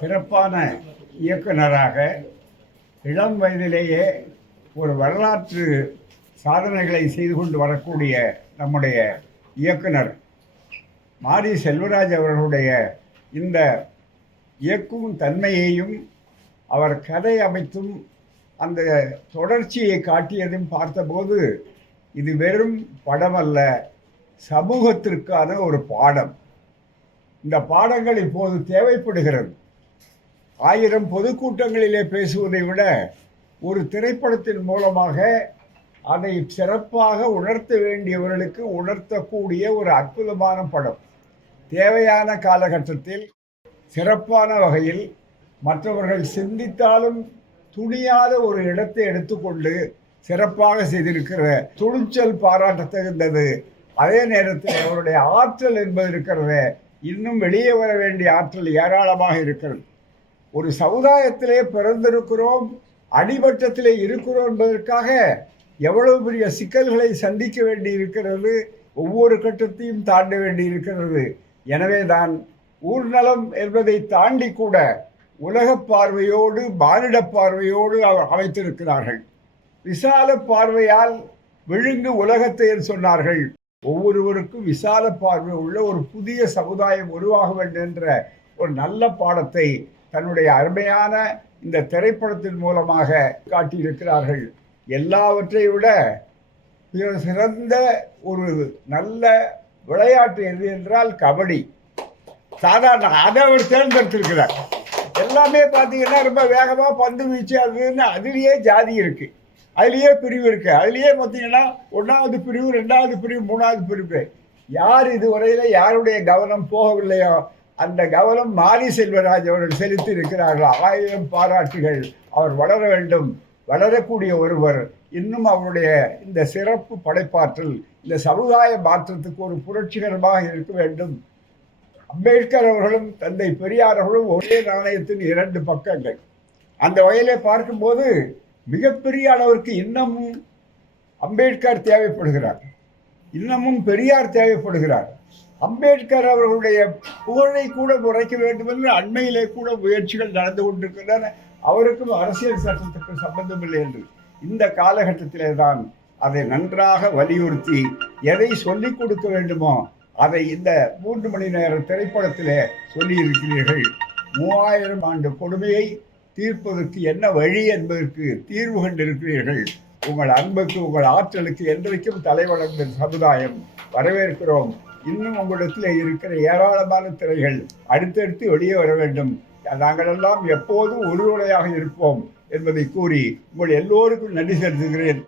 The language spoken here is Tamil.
சிறப்பான இயக்குனராக இளம் வயதிலேயே ஒரு வரலாற்று சாதனைகளை செய்து கொண்டு வரக்கூடிய நம்முடைய இயக்குனர் மாரி செல்வராஜ் அவர்களுடைய இந்த இயக்கும் தன்மையையும் அவர் கதை அமைத்தும் அந்த தொடர்ச்சியை காட்டியதும் பார்த்தபோது இது வெறும் படமல்ல சமூகத்திற்கான ஒரு பாடம். இந்த பாடங்கள் இப்போது தேவைப்படுகிறது. ஆயிரம் பொதுக்கூட்டங்களிலே பேசுவதை விட ஒரு திரைப்படத்தின் மூலமாக அதை சிறப்பாக உணர்த்த வேண்டியவர்களுக்கு உணர்த்தக்கூடிய ஒரு அற்புதமான படம். தேவையான காலகட்டத்தில் சிறப்பான வகையில் மற்றவர்கள் சிந்தித்தாலும் துணியாத ஒரு இடத்தை எடுத்துக்கொண்டு சிறப்பாக செய்திருக்கிற துணிச்சல் பாராட்ட தகுந்தது அதே நேரத்தில் அவருடைய ஆற்றல் என்பது இருக்கிறத. இன்னும் வெளியே வர வேண்டிய ஆற்றல் ஏராளமாக இருக்கிறது. ஒரு சமுதாயத்திலே பிறந்திருக்கிறோம் அடிமட்டத்திலே இருக்கிறோம் என்பதற்காக எவ்வளவு பெரிய சிக்கல்களை சந்திக்க வேண்டி இருக்கிறது ஒவ்வொரு கட்டத்தையும் தாண்ட வேண்டி இருக்கிறது எனவே தான் ஊர்நலம் என்பதை தாண்டி கூட உலக பார்வையோடு மானிட பார்வையோடு அவர் அமைத்திருக்கிறார்கள். விசால பார்வையால் விழுங்கு உலகத்தை என்று சொன்னார்கள். ஒவ்வொருவருக்கும் விசால பார்வை உள்ள ஒரு புதிய சமுதாயம் உருவாக வேண்டும் என்ற ஒரு நல்ல பாடத்தை தன்னுடைய அருமையான இந்த திரைப்படத்தின் மூலமாக காட்டியிருக்கிறார்கள். எல்லாவற்றை விட மிக சிறந்த ஒரு நல்ல விளையாட்டு எது என்றால் கபடி. சாதாரண அதை அவர் தேர்ந்தெடுத்திருக்கிறார். எல்லாமே பார்த்தீங்கன்னா ரொம்ப வேகமாக பந்து வீச்சு அதுன்னு அதுலேயே ஜாதி இருக்குது அதுலேயே பிரிவு இருக்குது அதுலேயே பார்த்தீங்கன்னா ஒன்றாவது பிரிவு ரெண்டாவது பிரிவு மூணாவது பிரிவு. யார் இதுவரையில் யாருடைய கவனம் போகவில்லையோ அந்த கவனம் மாரி செல்வராஜ் அவர்கள் செலுத்தி இருக்கிறார்கள் ஆயிரம் பாராட்டுகள். அவர் வளர வேண்டும். வளரக்கூடிய ஒருவர். இன்னும் அவருடைய இந்த சிறப்பு படைப்பாற்றல் இந்த சமுதாய மாற்றத்துக்கு ஒரு புரட்சிகரமாக இருக்க வேண்டும். அம்பேத்கர் அவர்களும் தந்தை பெரியார் அவர்களும் ஒரே நாணயத்தின் இரண்டு பக்கங்கள். அந்த வகையிலே பார்க்கும்போது மிகப்பெரிய அளவிற்கு இன்னமும் அம்பேத்கர் தேவைப்படுகிறார். இன்னமும் பெரியார் தேவைப்படுகிறார். அம்பேத்கர் அவர்களுடைய புகழை கூட உரைக்க வேண்டும் என்று அண்மையிலே கூட முயற்சிகள் நடந்து கொண்டிருக்கின்றன. அவருக்கும் அரசியல் சட்டத்துக்கு சம்பந்தமில்லை என்று. இந்த காலகட்டத்திலே தான் அதை நன்றாக வலியுறுத்தி எதை சொல்லிக் கொடுக்க வேண்டுமோ அதை இந்த மூன்று மணி நேர திரைப்படத்திலே சொல்லியிருக்கிறீர்கள். மூவாயிரம் ஆண்டு கொடுமையை தீர்ப்பதற்கு என்ன வழி என்பதற்கு தீர்வு கண்டிருக்கிறீர்கள். உங்கள் அன்புக்கு உங்கள் ஆற்றலுக்கு என்றைக்கும் தலைவணங்கும் சமுதாயம் வரவேற்கிறோம். இன்னும் உங்களிடத்தில் இருக்கிற ஏராளமான திரைகள் அடுத்தடுத்து வெளியே வர வேண்டும். நாங்களெல்லாம் எப்போதும் ஒருவரையாக இருப்போம் என்பதை கூறி உங்கள் எல்லோருக்கும் நன்றி செலுத்துகிறேன்.